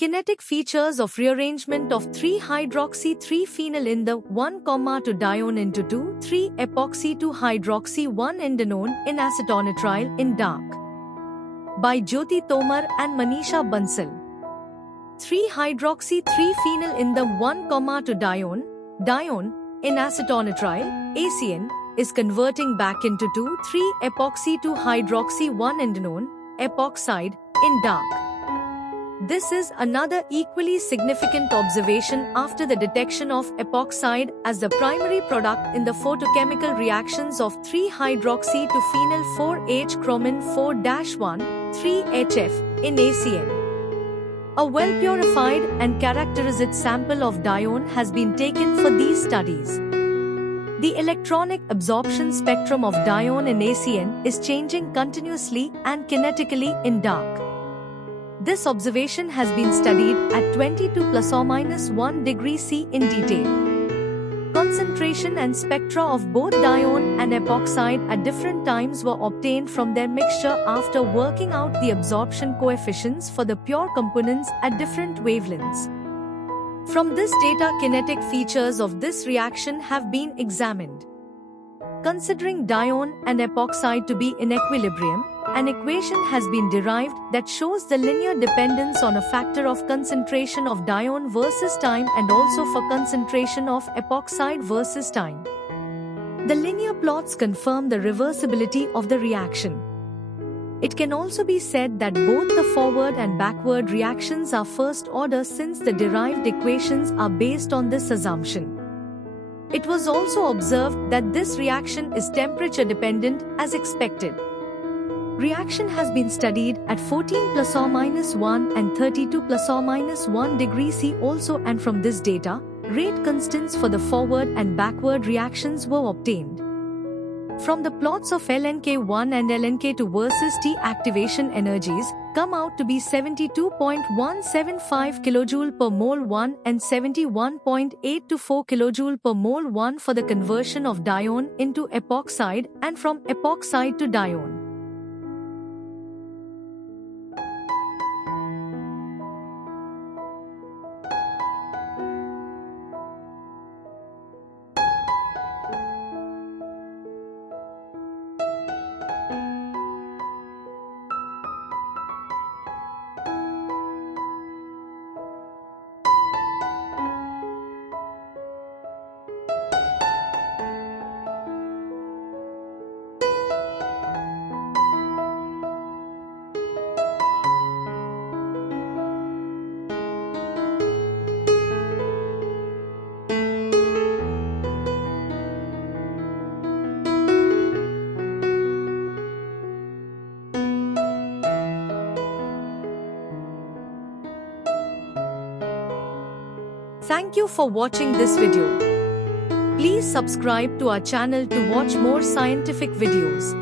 Kinetic features of rearrangement of 3-hydroxy-3-phenyl in the 1,2 dione into 2,3-epoxy-2-hydroxy-1-endanone in acetonitrile in dark. By Jyoti Tomar and Manisha Bansal. 3-hydroxy-3-phenyl in the 1,2 dione in acetonitrile, ACN, is converting back into 2,3-epoxy-2-hydroxy-1-endanone, epoxide, in dark. This is another equally significant observation after the detection of epoxide as the primary product in the photochemical reactions of 3-hydroxy to phenyl 4H-chromin 4-1, 3HF, in ACN. A well-purified and characteristic sample of dione has been taken for these studies. The electronic absorption spectrum of dione in ACN is changing continuously and kinetically in dark. This observation has been studied at 22 ± 1 degree C in detail. Concentration and spectra of both dione and epoxide at different times were obtained from their mixture after working out the absorption coefficients for the pure components at different wavelengths. From this data, kinetic features of this reaction have been examined. Considering dione and epoxide to be in equilibrium, an equation has been derived that shows the linear dependence on a factor of concentration of dione versus time and also for concentration of epoxide versus time. The linear plots confirm the reversibility of the reaction. It can also be said that both the forward and backward reactions are first order since the derived equations are based on this assumption. It was also observed that this reaction is temperature dependent as expected. Reaction has been studied at 14 ± 1 and 32 ± 1 degree C also, and from this data, rate constants for the forward and backward reactions were obtained. From the plots of LNK1 and LNK2 versus T activation energies come out to be 72.175 kJ per mole 1 and 71.824 kJ per mole 1 for the conversion of dione into epoxide and from epoxide to dione. Thank you for watching this video. Please subscribe to our channel to watch more scientific videos.